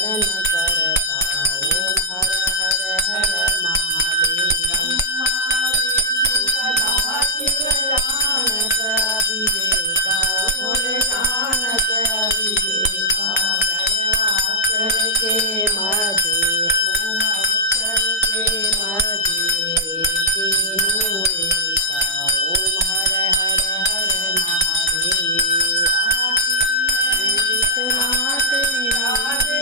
भजन करता ओम हर हर हर महादेव ब्रह्मा विष्णु सदा शिव जानत अविवेका भोले जानत अविवेका प्रणवाक्षर के मध्य ओम अक्षर के मध्य तीनों एका ओम हर हर हर महादेव विश्वनाथ राधे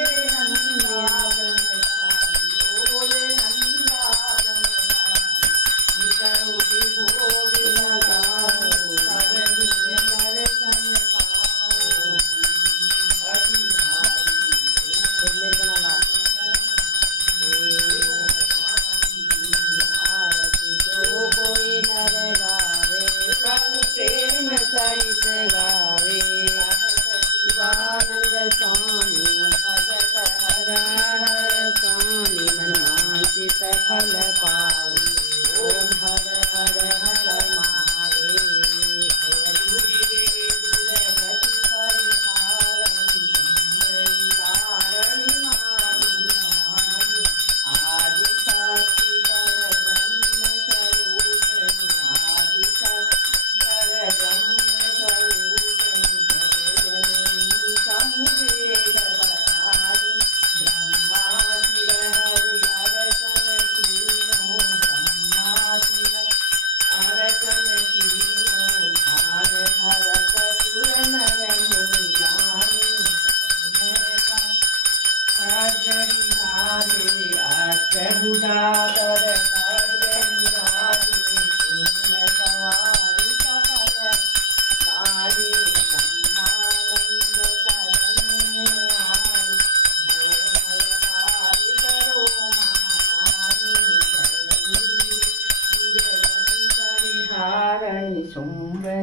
सहित गावे शिवानंद स्वामी भजत हर हर स्वामी मनमांचित फल पावे ओम हर हर हर महादेव आदि साक्षी पर ब्रह्म स्वरूप आदि पर ब्रह्म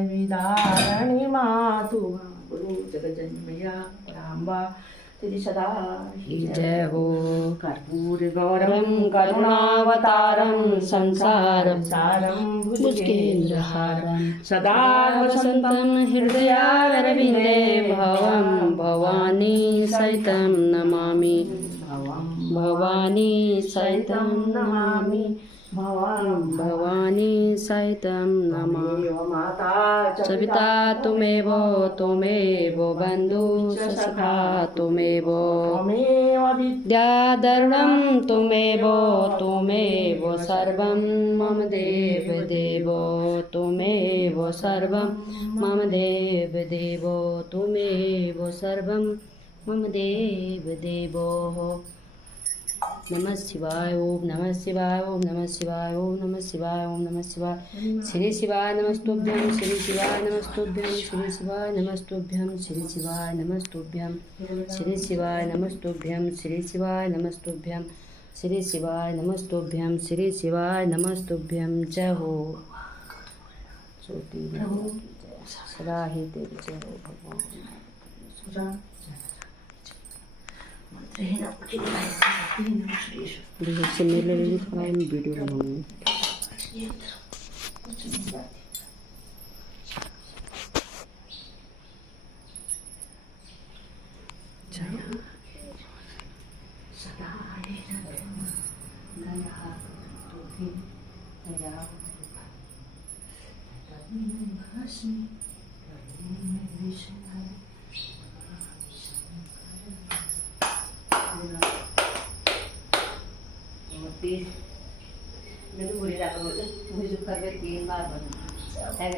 विदारणी मातु गुरु जगजन्मया पराम्बा तेरी सदा ही जय हो। कर्पूर गौरम करुणावतारम संसारम सारम भुजगेन्द्रहारम सदा वसंतं हृदयारविन्दे भवं भवानी सहितं नमामि भवानी सहितं नमामि भवानी सहितं नमामि सविता तुमेव त्वमेव बन्धु सखा त्वमेव विद्याधरणं त्वमेव त्वमेव सर्वं मम देव देव त्वमेव सर्वं मम देव देव त्वमेव सर्वं मम देव देव। नमः शिवाय ओम नमः शिवाय ओम नमः शिवाय ओम नमः शिवाय ओम नमः शिवाय। श्री शिवाय नमस्तुभ्यं श्री शिवाय नमस्तुभ्यं श्री शिवाय नमस्तुभ्यं श्री शिवाय नमस्तुभ्यं श्री शिवाय नमस्तुभ्यं श्री शिवाय नमस्तुभ्यं श्री शिवाय नमस्तुभ्यं श्री शिवाय नमस्तुभ्यं। जय हो ज्योति सदा ही तेरी जय हो भगवान। से मेले ले थोड़ा वीडियो बनाऊंगी। मैं तो बुरी जाकर मुझे कर 3 बार बना है।